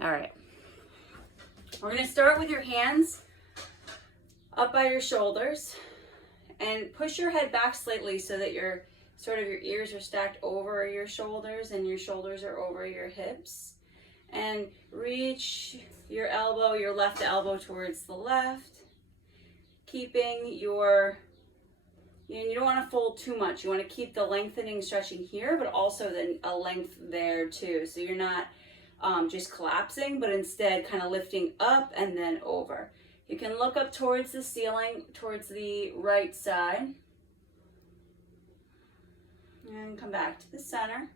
All right. We're going to start with your hands up by your shoulders and push your head back slightly so that your ears are stacked over your shoulders and your shoulders are over your hips. And reach your elbow, your left elbow towards the left, keeping your, you don't want to fold too much. You want to keep the lengthening, stretching here, but also then a length there too. So you're not just collapsing, but instead kind of lifting up and then over. You can look up towards the ceiling, towards the right side. And come back to the center.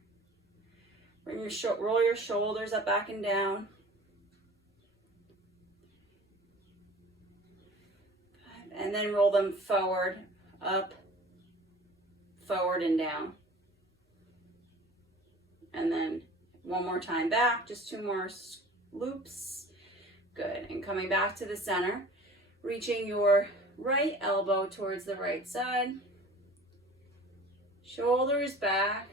Bring your roll your shoulders up, back and down. And then roll them forward, up, forward and down. And then one more time back, just 2 more loops. Good, and coming back to the center, reaching your right elbow towards the right side. Shoulders back,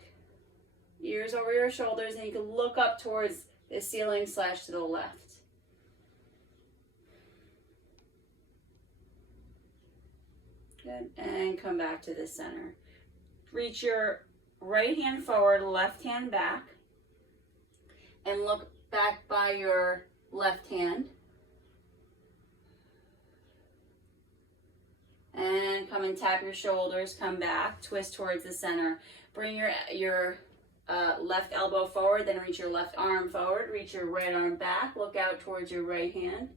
ears over your shoulders, and you can look up towards the ceiling / to the left. Good, and come back to the center. Reach your right hand forward, left hand back, and look back by your left hand. And come and tap your shoulders, come back, twist towards the center. Bring your left elbow forward, then reach your left arm forward, reach your right arm back, look out towards your right hand.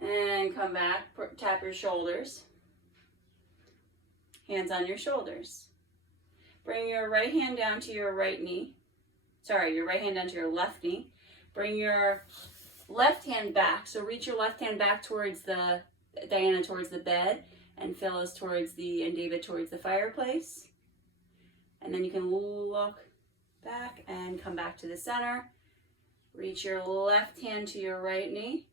And come back, tap your shoulders. Hands on your shoulders. Bring your right hand down to your right knee. Sorry, your right hand down to your left knee. Bring your left hand back. So reach your left hand back towards Diana towards the bed, and Phyllis and David towards the fireplace. And then you can look back and come back to the center. Reach your left hand to your right knee.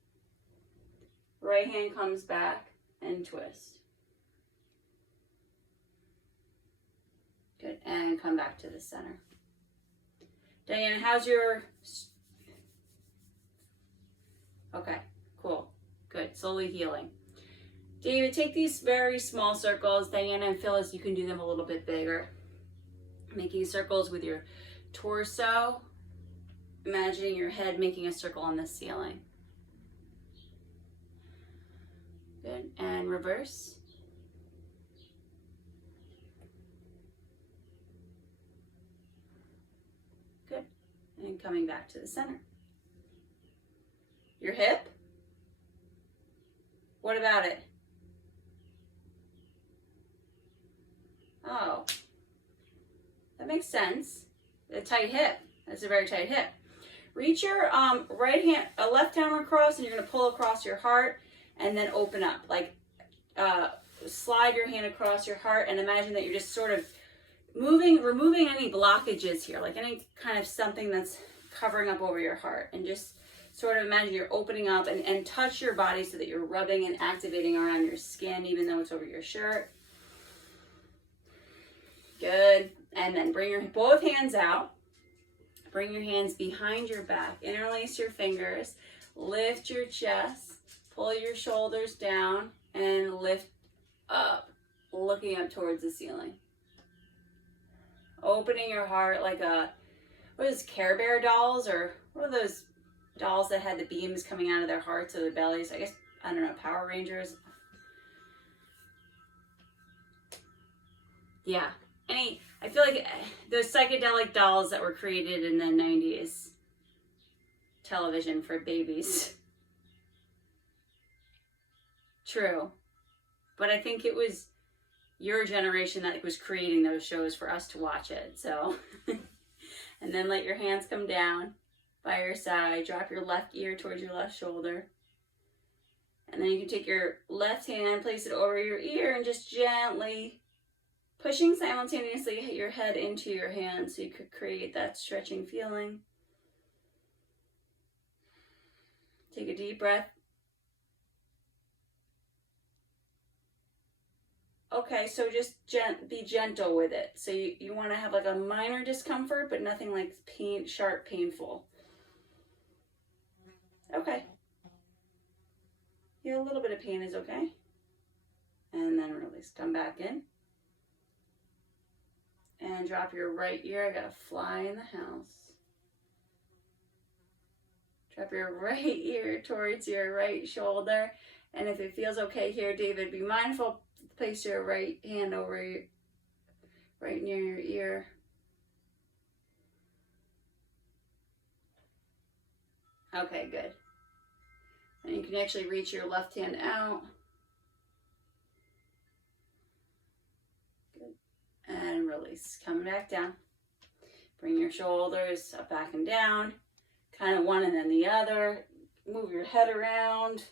Right hand comes back and twist. Good, and come back to the center. Diana, how's your... Okay, cool, good, slowly healing. David, take these very small circles. Diana and Phyllis, you can do them a little bit bigger. Making circles with your torso. Imagining your head making a circle on the ceiling. Good, and reverse. Good, and coming back to the center. Your hip? What about it? Oh, that makes sense. A tight hip. That's a very tight hip. Reach your left arm across, and you're going to pull across your heart and then open up. Like slide your hand across your heart and imagine that you're just sort of removing any blockages here, like any kind of something that's covering up over your heart, and just sort of imagine you're opening up and touch your body so that you're rubbing and activating around your skin, even though it's over your shirt. Good. And then bring both hands out. Bring your hands behind your back. Interlace your fingers. Lift your chest. Pull your shoulders down and lift up, looking up towards the ceiling. Opening your heart like what is Care Bear dolls, or what are those dolls that had the beams coming out of their hearts or their bellies? I guess, I don't know, Power Rangers. Yeah. I feel like those psychedelic dolls that were created in the 90s television for babies. True. But I think it was your generation that was creating those shows for us to watch it. So, and then let your hands come down by your side. Drop your left ear towards your left shoulder. And then you can take your left hand, place it over your ear, and just gently pushing simultaneously your head into your hand so you could create that stretching feeling. Take a deep breath. Okay, so just be gentle with it. So you want to have like a minor discomfort, but nothing like sharp, painful. Okay. Yeah, a little bit of pain is okay. And then release. Come back in. And drop your right ear. I got a fly in the house. Drop your right ear towards your right shoulder. And if it feels okay here, David, be mindful. Place your right hand over right near your ear. Okay, good. And you can actually reach your left hand out. Good. And release. Coming back down. Bring your shoulders up, back, and down. Kind of one and then the other. Move your head around.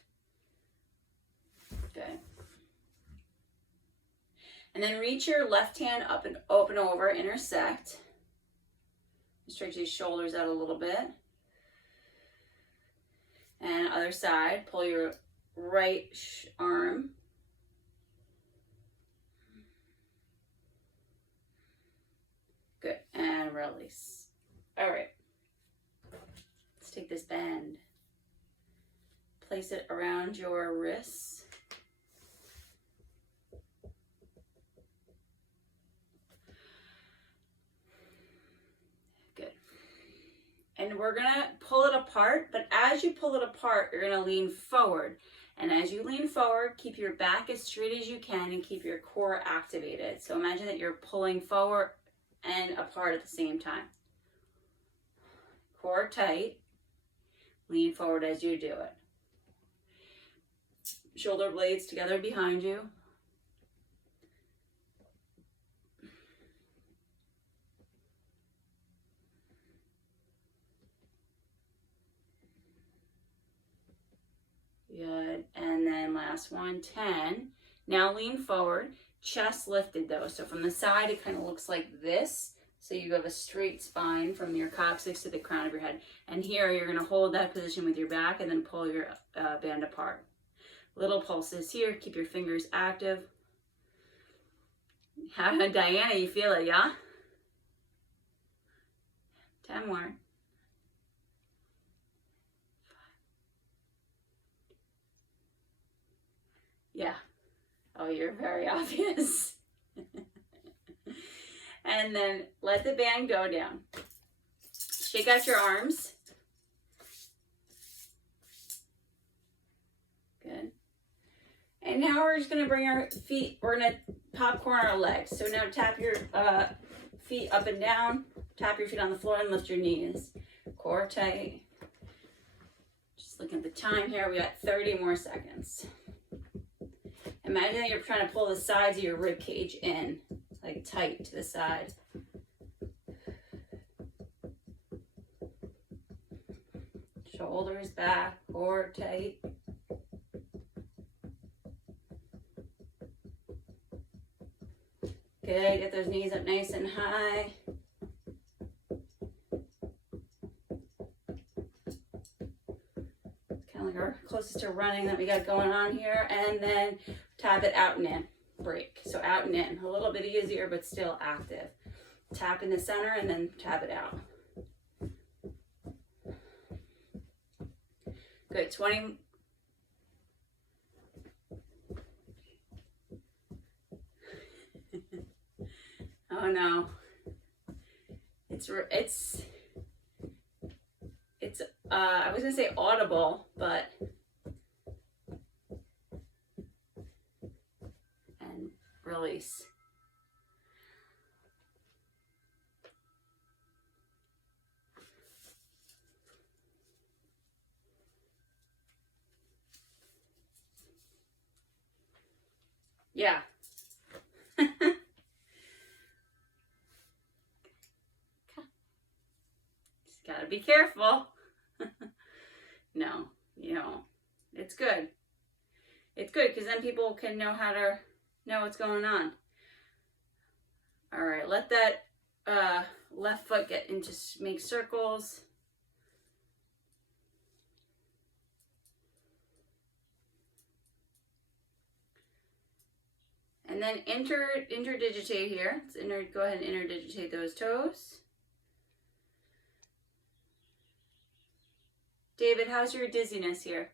Good. And then reach your left hand up and open over, intersect. Stretch your shoulders out a little bit. And other side, pull your right arm. Good, and release. All right. Let's take this bend. Place it around your wrists. And we're gonna pull it apart, but as you pull it apart, you're gonna lean forward. And as you lean forward, keep your back as straight as you can and keep your core activated. So imagine that you're pulling forward and apart at the same time. Core tight, lean forward as you do it. Shoulder blades together behind you. Good, and then last one, 10. Now lean forward, chest lifted though. So from the side, it kind of looks like this. So you have a straight spine from your coccyx to the crown of your head. And here, you're gonna hold that position with your back and then pull your band apart. Little pulses here, keep your fingers active. Diana, you feel it, yeah? 10 more. Yeah. Oh, you're very obvious. And then let the band go down. Shake out your arms. Good. And now we're just going to bring our feet, we're going to popcorn our legs. So now tap your feet up and down. Tap your feet on the floor and lift your knees. Core tight. Just looking at the time here, we got 30 more seconds. Imagine that you're trying to pull the sides of your rib cage in, like tight to the side. Shoulders back, core tight. Good, get those knees up nice and high. Kind of like our closest to running that we got going on here. And then tap it out and in, break. So out and in, a little bit easier, but still active. Tap in the center and then tap it out. Good, 20. Oh no. It's I was gonna say audible, but and release. Yeah. Just gotta be careful. No, you know, it's good. It's good because then people can know how to know what's going on. All right, let that left foot get into make circles. And then interdigitate here. Let's go ahead and interdigitate those toes. David, how's your dizziness here?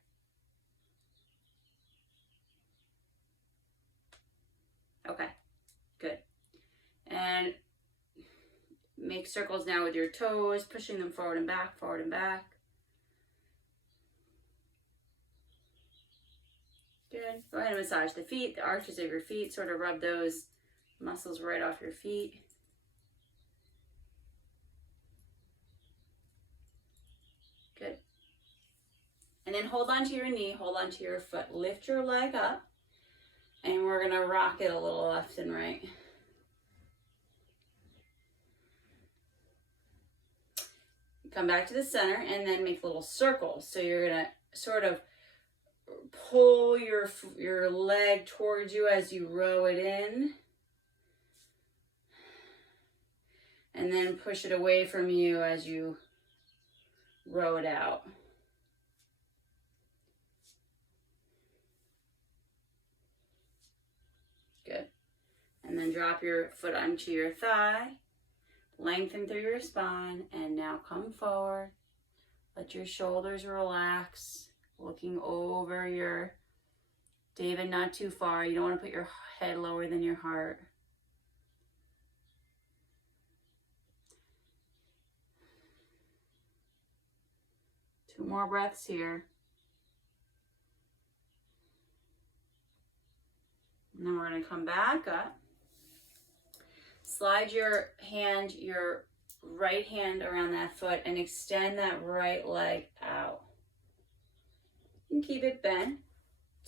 Okay, good. And make circles now with your toes, pushing them forward and back, forward and back. Good. Go ahead and massage the feet, the arches of your feet, sort of rub those muscles right off your feet. Good. And then hold on to your knee, hold on to your foot. Lift your leg up, and we're going to rock it a little left and right. Come back to the center and then make little circles. So you're going to sort of pull your leg towards you as you row it in. And then push it away from you as you row it out. Good. And then drop your foot onto your thigh. Lengthen through your spine. And now come forward. Let your shoulders relax. Looking over your, David, not too far. You don't want to put your head lower than your heart. Two more breaths here. And then we're going to come back up. Slide your right hand around that foot and extend that right leg out. You can keep it bent.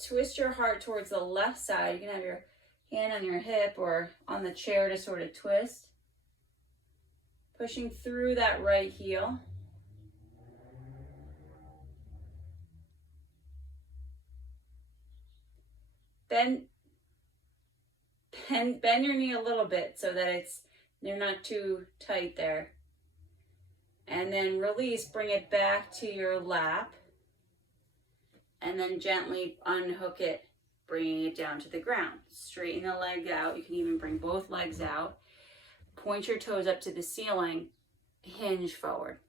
Twist your heart towards the left side. You can have your hand on your hip or on the chair to sort of twist. Pushing through that right heel. Bend your knee a little bit so that you're not too tight there. And then release, bring it back to your lap. And then gently unhook it, bringing it down to the ground. Straighten the leg out. You can even bring both legs out. Point your toes up to the ceiling. Hinge forward.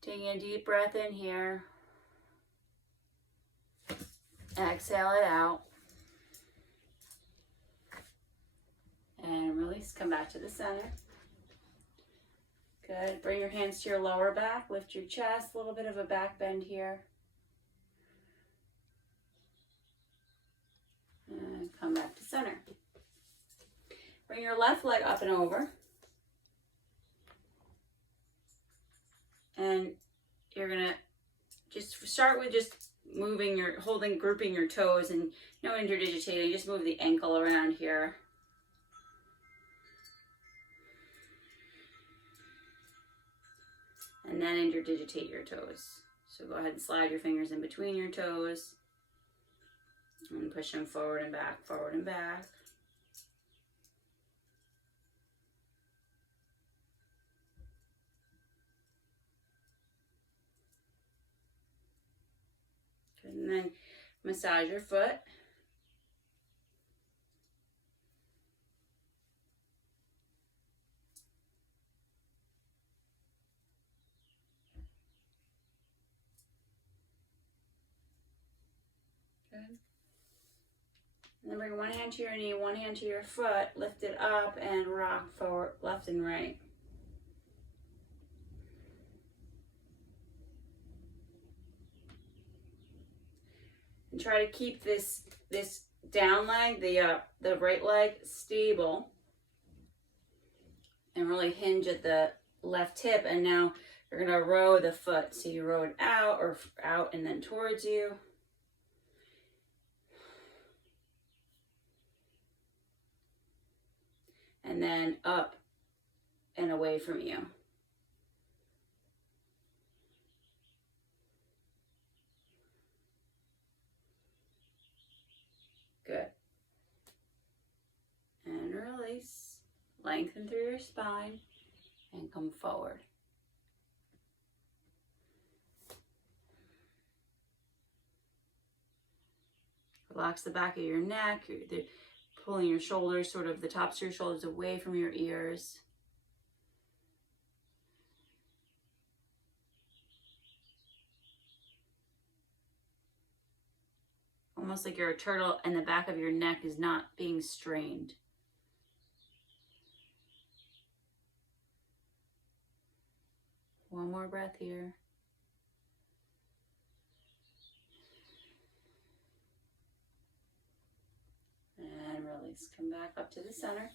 Taking a deep breath in here. Exhale it out. And release. Come back to the center. Good. Bring your hands to your lower back. Lift your chest. A little bit of a back bend here. And come back to center. Bring your left leg up and over. And you're going to just start with just grouping your toes and no interdigitating. Just move the ankle around here. And then interdigitate your toes. So go ahead and slide your fingers in between your toes. And push them forward and back, forward and back. Good. And then massage your foot. And then bring one hand to your knee, one hand to your foot, lift it up and rock forward, left and right. And try to keep this down leg, the right leg, stable. And really hinge at the left hip. And now you're going to row the foot. So you row it out or out and then towards you. And then up and away from you. Good. And release. Lengthen through your spine and come forward. Relax the back of your neck. You're pulling your shoulders, sort of the tops of your shoulders away from your ears. Almost like you're a turtle and the back of your neck is not being strained. One more breath here. And release. Come back up to the center.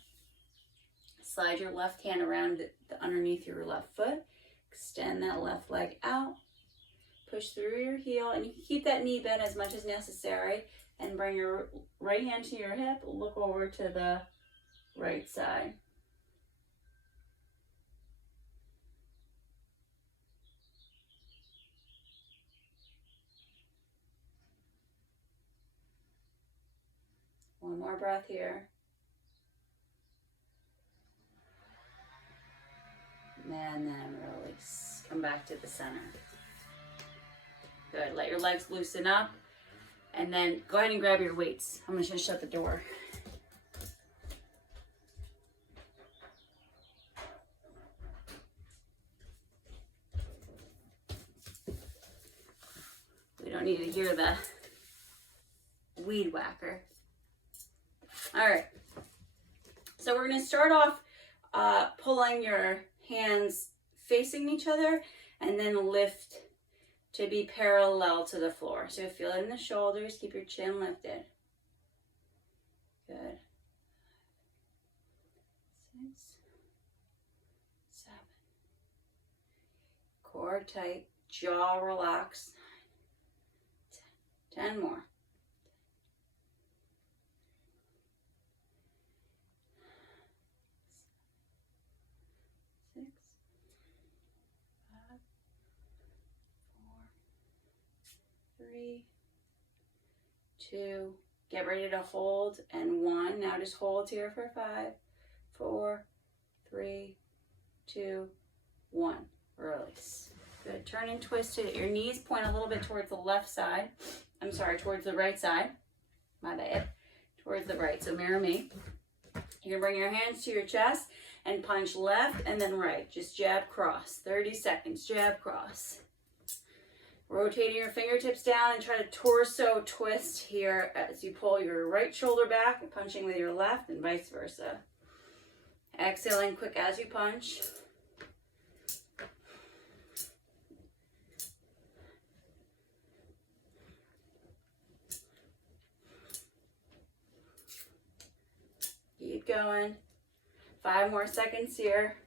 Slide your left hand around underneath your left foot. Extend that left leg out. Push through your heel, and you can keep that knee bent as much as necessary. And bring your right hand to your hip. Look over to the right side. One more breath here. And then release. Come back to the center. Good. Let your legs loosen up. And then go ahead and grab your weights. I'm just going to shut the door. We don't need to hear the weed whacker. All right. So we're going to start off pulling your hands facing each other and then lift to be parallel to the floor. So feel it in the shoulders, keep your chin lifted. Good. 6, 7. Core tight, jaw relaxed. 10 more. 6, 5, 4, 3, 2. Get ready to hold, and 1. Now just hold here for 5, 4, 3, 2, 1. Release. Good. Turn and twist it. Your knees point a little bit towards the left side. I'm sorry, towards the right side. My bad. Towards the right. So mirror me. You're going to bring your hands to your chest and punch left and then right. Just jab, cross. 30 seconds. Jab, cross. Rotating your fingertips down and try to torso twist here as you pull your right shoulder back and punching with your left and vice versa. Exhaling quick as you punch. Keep going. 5 more seconds here.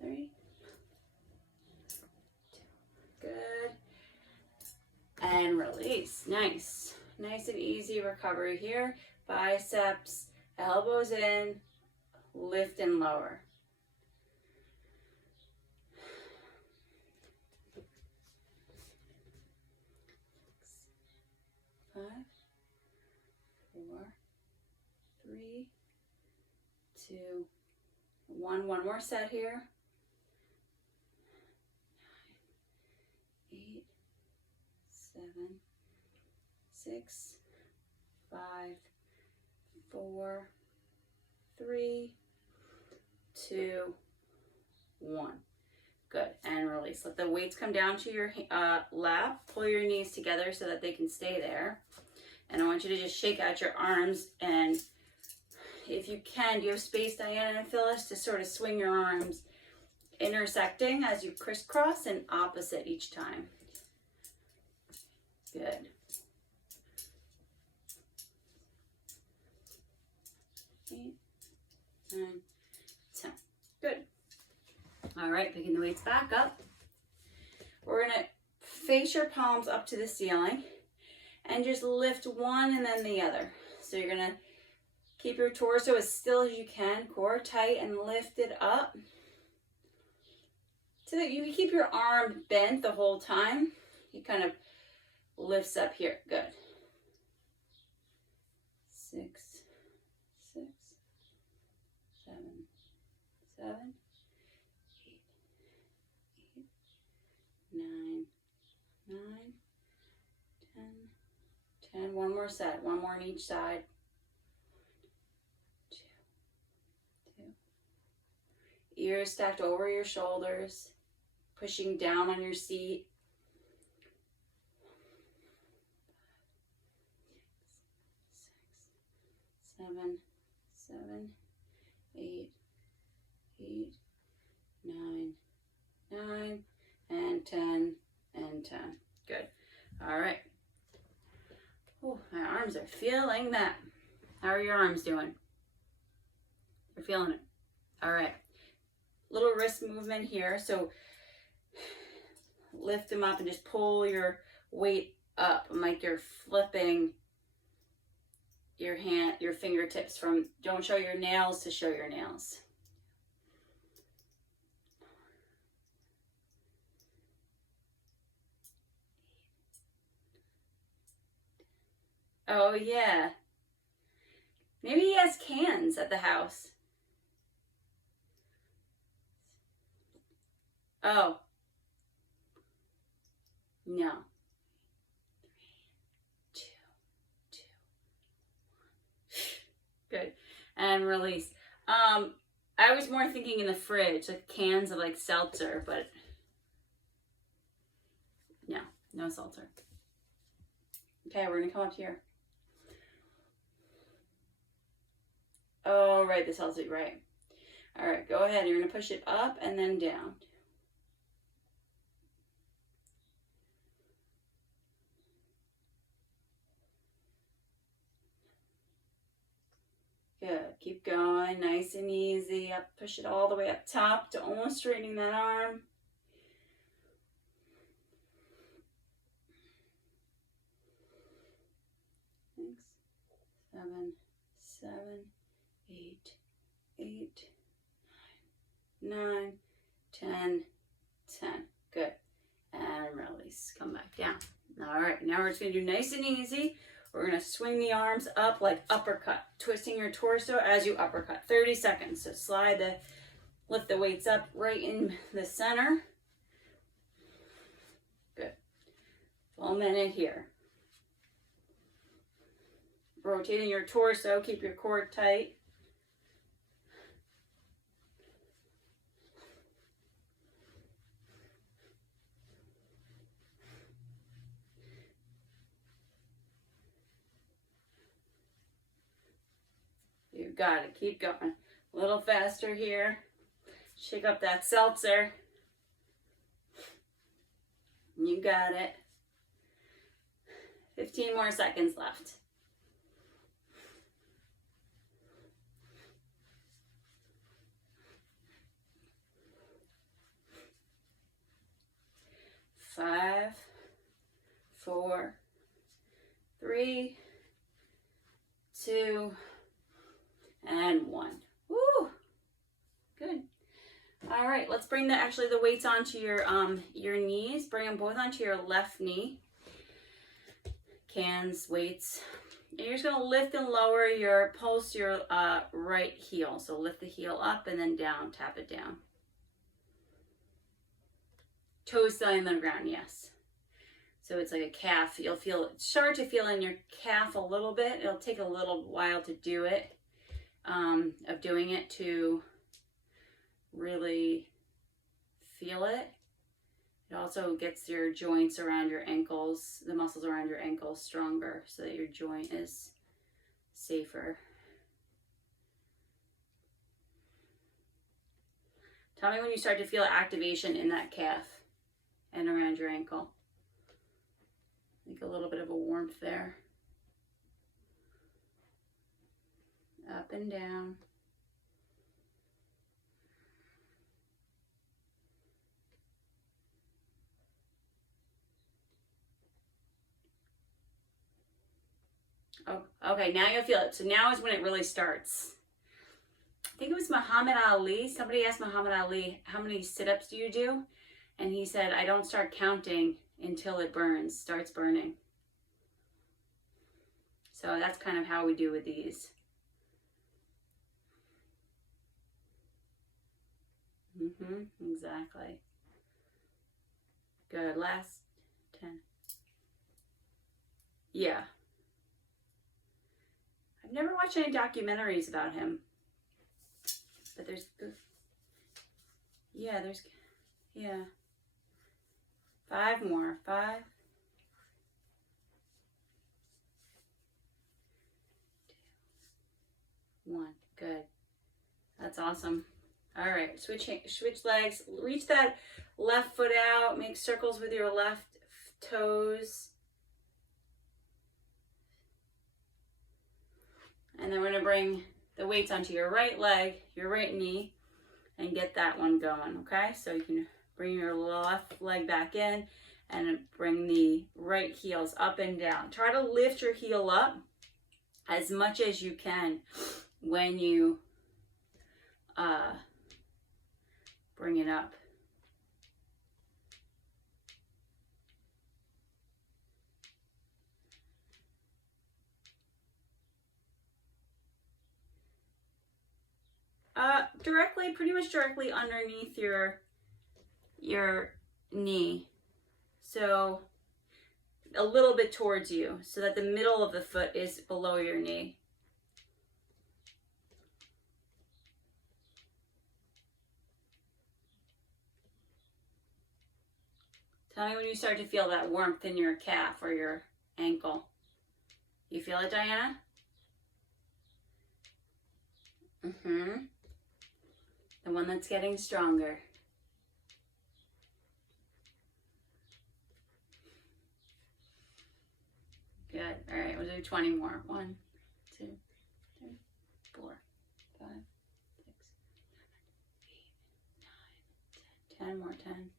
3, 2. Good. And release. Nice. Nice and easy recovery here. Biceps, elbows in, lift and lower. 5, 4, 3, 2, 1. One more set here. 9, 8, 7, 6, 5, 4, 3, 2, 1. Good. And release. Let the weights come down to your lap. Pull your knees together so that they can stay there. And I want you to just shake out your arms. And if you can, do you have space, Diana and Phyllis, to sort of swing your arms intersecting as you crisscross and opposite each time. Good. 8, 9, 10. Good. All right, picking the weights back up. We're going to face your palms up to the ceiling and just lift one and then the other. So you're going to keep your torso as still as you can, core tight, and lift it up so that you can keep your arm bent the whole time. He kind of lifts up here. Good. 6, 6, 7, 7, 8, 9, 9, more set. One more on each side. 2, 2. Ears stacked over your shoulders, pushing down on your seat. 7, 7, 8, 8, 9, 9, and 10, and 10. Good. All right. Oh, my arms are feeling that. How are your arms doing? You're feeling it. All right. Little wrist movement here. So lift them up and just pull your weight up like you're flipping your hand, your fingertips from, don't show your nails to show your nails. Oh yeah. Maybe he has cans at the house. Oh. No. 3, 2, 2, 1. Good. And release. I was more thinking in the fridge, like cans of like seltzer, but no seltzer. Okay, we're gonna come up here. Oh, right, the seltzer, right. All right, go ahead. You're gonna push it up and then down. Good. Keep going, nice and easy. Up, push it all the way up top to almost straightening that arm. Thanks. 7, 7, 8, 8, 9, 10, 10. Good. And release. Come back down. All right. Now we're just going to do nice and easy. We're going to swing the arms up like uppercut, twisting your torso as you uppercut. 30 seconds. So lift the weights up right in the center. Good. Full minute here. Rotating your torso, keep your core tight. You got it. Keep going. A little faster here. Shake up that seltzer. You got it. 15 more seconds left. Five, 4, 3, 2, and 1. Woo! Good. All right, let's bring the weights onto your knees. Bring them both onto your left knee. Cans, weights. And you're just gonna lift and lower your pulse, your right heel. So lift the heel up and then down, tap it down. Toes still in the ground, yes. So it's like a calf. You'll start to feel in your calf a little bit. It'll take a little while to do it, of doing it to really feel it. It also gets your joints around your ankles, the muscles around your ankles stronger so that your joint is safer. Tell me when you start to feel activation in that calf and around your ankle. Like a little bit of a warmth there. Up and down. Oh, okay, now you'll feel it. So now is when it really starts. I think it was Muhammad Ali. Somebody asked Muhammad Ali, how many sit-ups do you do? And he said, I don't start counting until it starts burning. So that's kind of how we do with these. Exactly. Good, last 10. Yeah. I've never watched any documentaries about him, but there's, yeah, there's, yeah. 5 more, 5. 2, 1, good. That's awesome. All right, switch legs. Reach that left foot out. Make circles with your left toes. And then we're gonna bring the weights onto your right leg, your right knee, and get that one going, okay? So you can bring your left leg back in and bring the right heels up and down. Try to lift your heel up as much as you can when you bring it up. Pretty much directly underneath your knee. So a little bit towards you so that the middle of the foot is below your knee. Tell me when you start to feel that warmth in your calf or your ankle. You feel it, Diana? Mm-hmm. The one that's getting stronger. Good. All right, we'll do 20 more. 1, 2, 3, 4, 5, 6, 7, 8, 9, 10. 10 more. 10.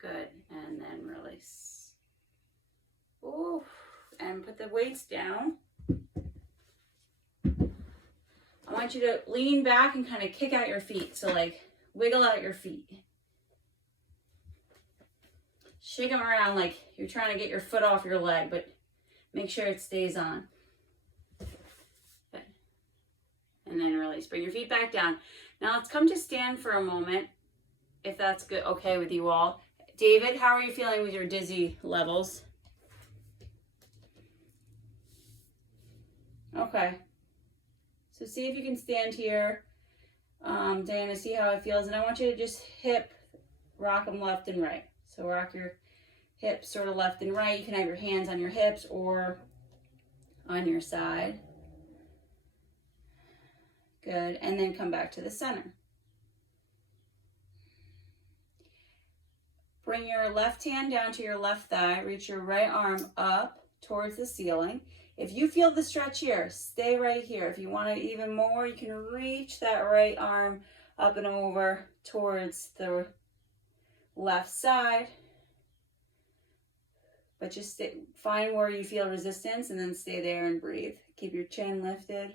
Good, and then release. Ooh, and put the weights down. I want you to lean back and kind of kick out your feet. So like wiggle out your feet. Shake them around like you're trying to get your foot off your leg, but make sure it stays on. Good. And then release. Bring your feet back down. Now let's come to stand for a moment, if that's good, okay with you all. David, how are you feeling with your dizzy levels? Okay. So see if you can stand here. Diana, see how it feels. And I want you to just hip rock them left and right. So rock your hips sort of left and right. You can have your hands on your hips or on your side. Good. And then come back to the center. Bring your left hand down to your left thigh. Reach your right arm up towards the ceiling. If you feel the stretch here, stay right here. If you want it even more, you can reach that right arm up and over towards the left side. But just find where you feel resistance and then stay there and breathe. Keep your chin lifted.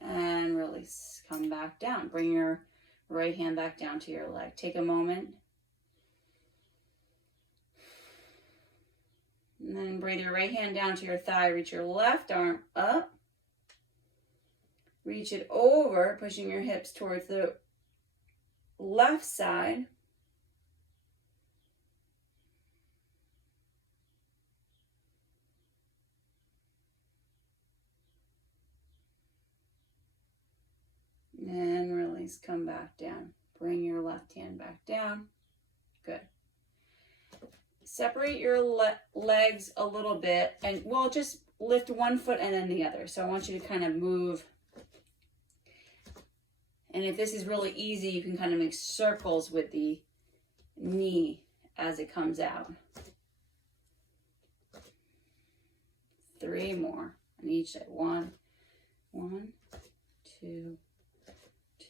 And release. Come back down. Bring your right hand back down to your leg. Take a moment. And then breathe your right hand down to your thigh. Reach your left arm up. Reach it over, pushing your hips towards the left side. And release, come back down. Bring your left hand back down. Good. Separate your legs a little bit and we'll just lift one foot and then the other. So I want you to kind of move. And if this is really easy, you can kind of make circles with the knee as it comes out. 3 more on each side. 1, 2,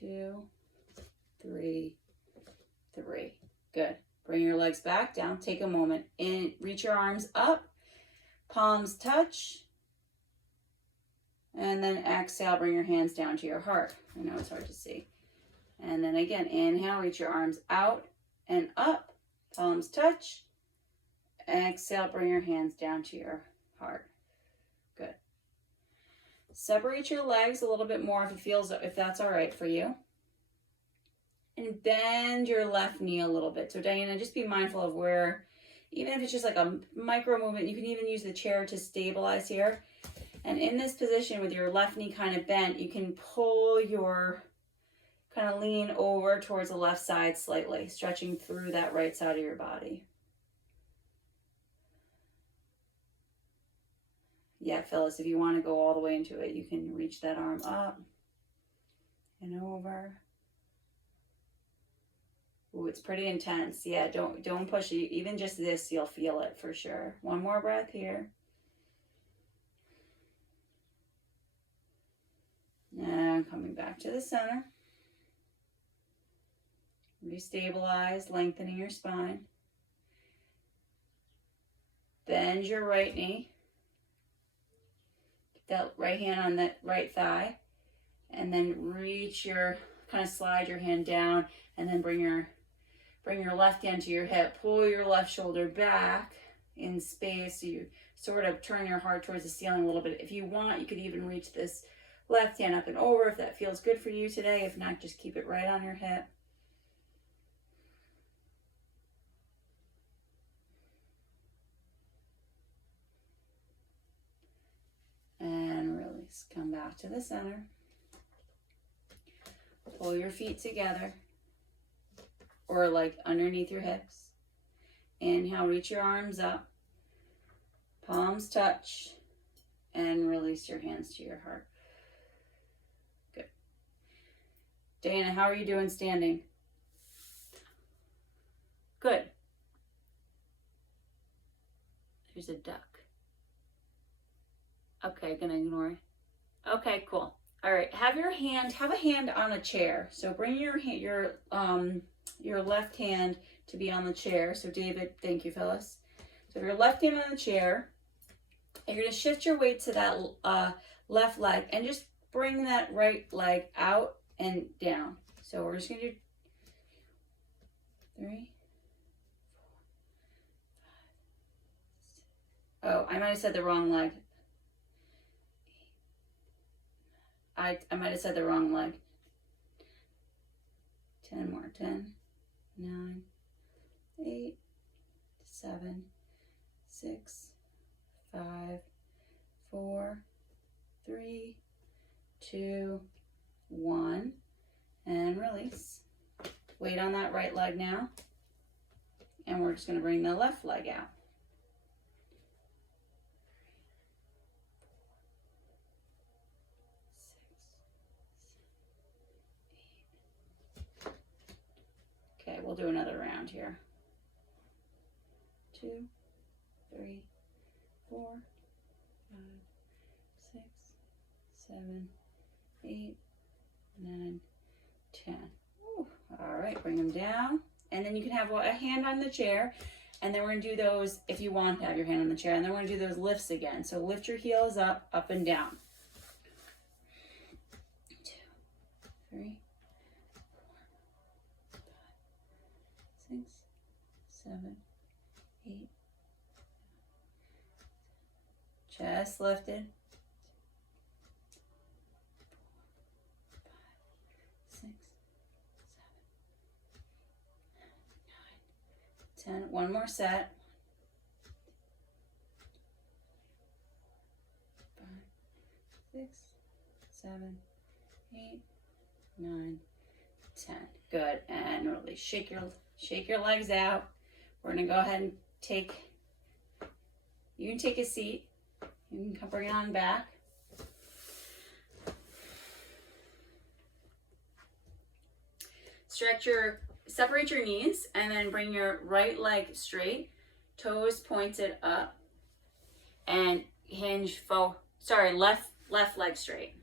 2, 3, 3. Good. Bring your legs back down. Take a moment and reach your arms up. Palms touch. And then exhale, bring your hands down to your heart. I know it's hard to see. And then again, inhale, reach your arms out and up. Palms touch. Exhale, bring your hands down to your heart. Good. Separate your legs a little bit more if that's all right for you. and bend your left knee a little bit. So Diana, just be mindful of where, even if it's just like a micro movement, you can even use the chair to stabilize here. And in this position with your left knee kind of bent, you can pull your, kind of lean over towards the left side slightly, stretching through that right side of your body. Yeah, Phyllis, if you want to go all the way into it, you can reach that arm up and over. Ooh, it's pretty intense. Yeah, don't push it. Even just this, you'll feel it for sure. One more breath here. And coming back to the center. Restabilize, lengthening your spine. Bend your right knee. That right hand on that right thigh, and then reach your, kind of slide your hand down, and then bring your left hand to your hip. Pull your left shoulder back in space, so you sort of turn your heart towards the ceiling a little bit. If you want, you could even reach this left hand up and over if that feels good for you today. If not, just keep it right on your hip. And release. Come back to the center. Pull your feet together, or like underneath your hips. Inhale, reach your arms up. Palms touch. And release your hands to your heart. Good. Diana, how are you doing standing? Good. There's a duck. Okay, gonna ignore it. Okay, cool. All right, have a hand on a chair. So bring your left hand to be on the chair. So David, thank you, Phyllis. So your left hand on the chair, and you're gonna shift your weight to that left leg and just bring that right leg out and down. So we're just gonna do 3, 4, 5, 6. Oh, I might have said the wrong leg. I might have said the wrong leg. 10 more. 10, 9, 8, 7, 6, 5, 4, 3, 2, 1. And release. Weight on that right leg now. And we're just going to bring the left leg out. Okay, we'll do another round here. 2, 3, 4, 5, 6, 7, 8, 9, 10. Ooh, all right, bring them down. And then you can have a hand on the chair. And then we're going to do those, if you want to have your hand on the chair. And then we're going to do those lifts again. So lift your heels up and down. 2, 3, 6, 7, 8. Chest lifted. 4, 5, 6, 7, 8, 9, 10. One more set. 5, 6, 7, 8, 9, 10. Good. And really shake your legs out. We're gonna go ahead and you can take a seat. You can bring it on back. Separate your knees and then bring your right leg straight, toes pointed up, and left leg straight.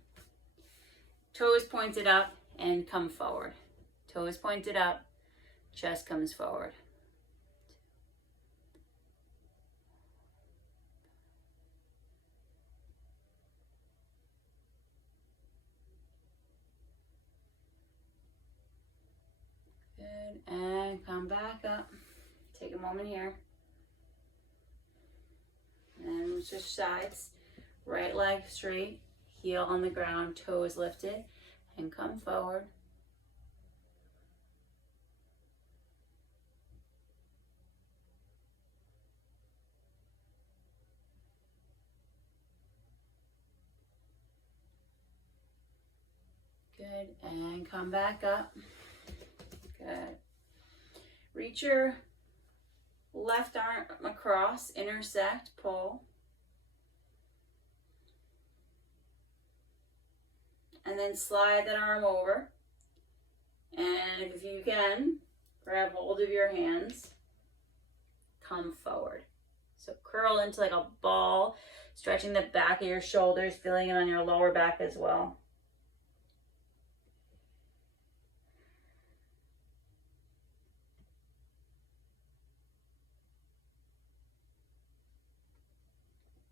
Toes pointed up and come forward. Toes pointed up, chest comes forward. Good, and come back up. Take a moment here. And switch sides. Right leg straight, heel on the ground, toes lifted, and come forward. Good, and come back up. Good. Reach your left arm across, intersect, pull. And then slide that arm over. And if you can, grab hold of your hands. Come forward. So curl into like a ball, stretching the back of your shoulders, feeling it on your lower back as well.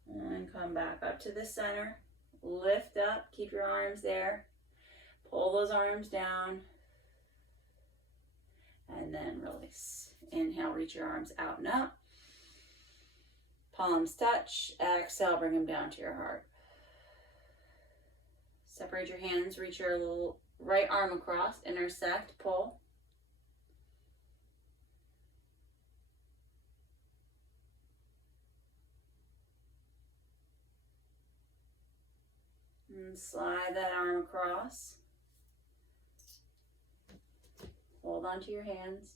And come back up to the center. Lift up, keep your arms there. Pull those arms down. And then release. Inhale, reach your arms out and up. Palms touch. Exhale, bring them down to your heart. Separate your hands, reach your little right arm across, intersect, pull. And slide that arm across. Hold on to your hands.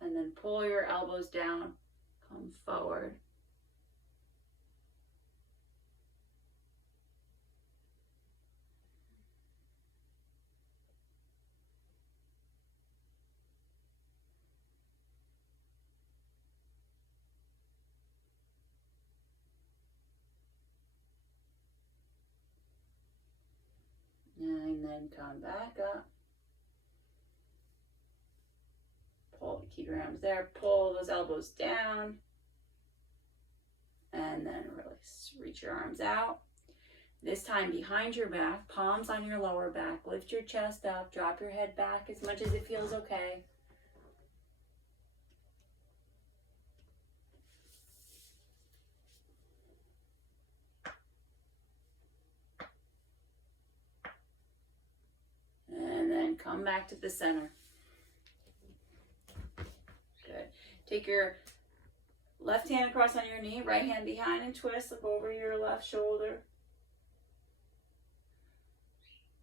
And then pull your elbows down, come forward. And then come back up. Pull, keep your arms there. Pull those elbows down. And then release. Reach your arms out. This time behind your back, palms on your lower back. Lift your chest up. Drop your head back as much as it feels okay. And then come back to the center. Good. Take your left hand across on your knee, right hand behind and twist. Look over your left shoulder.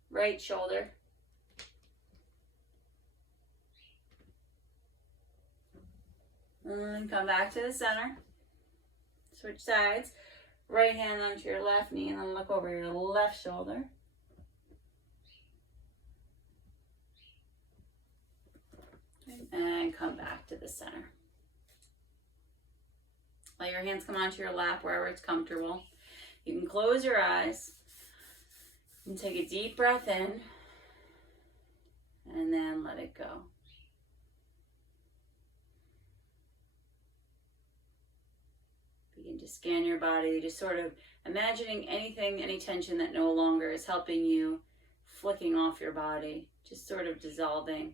Right shoulder. And come back to the center. Switch sides. Right hand onto your left knee and then look over your left shoulder. And come back to the center. Let your hands come onto your lap wherever it's comfortable. You can close your eyes and take a deep breath in and then let it go. Begin to scan your body, just sort of imagining anything, any tension that no longer is helping you, flicking off your body, just sort of dissolving.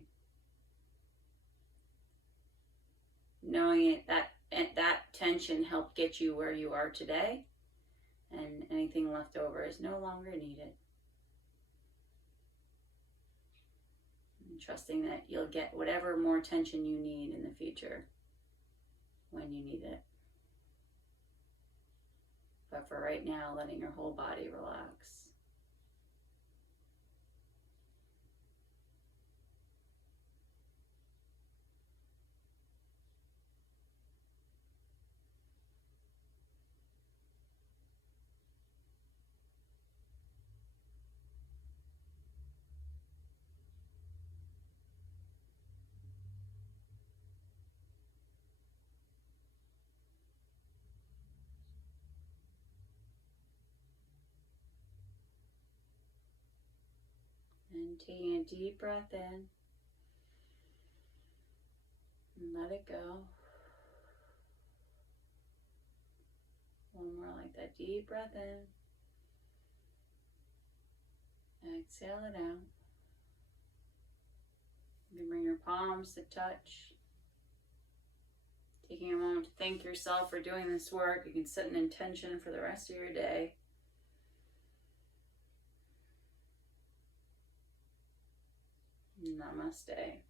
Knowing that tension helped get you where you are today, and anything left over is no longer needed. And trusting that you'll get whatever more tension you need in the future when you need it. But for right now, letting your whole body relax. And taking a deep breath in and let it go. One more like that. Deep breath in. Exhale it out. You can bring your palms to touch. Taking a moment to thank yourself for doing this work. You can set an intention for the rest of your day. Namaste.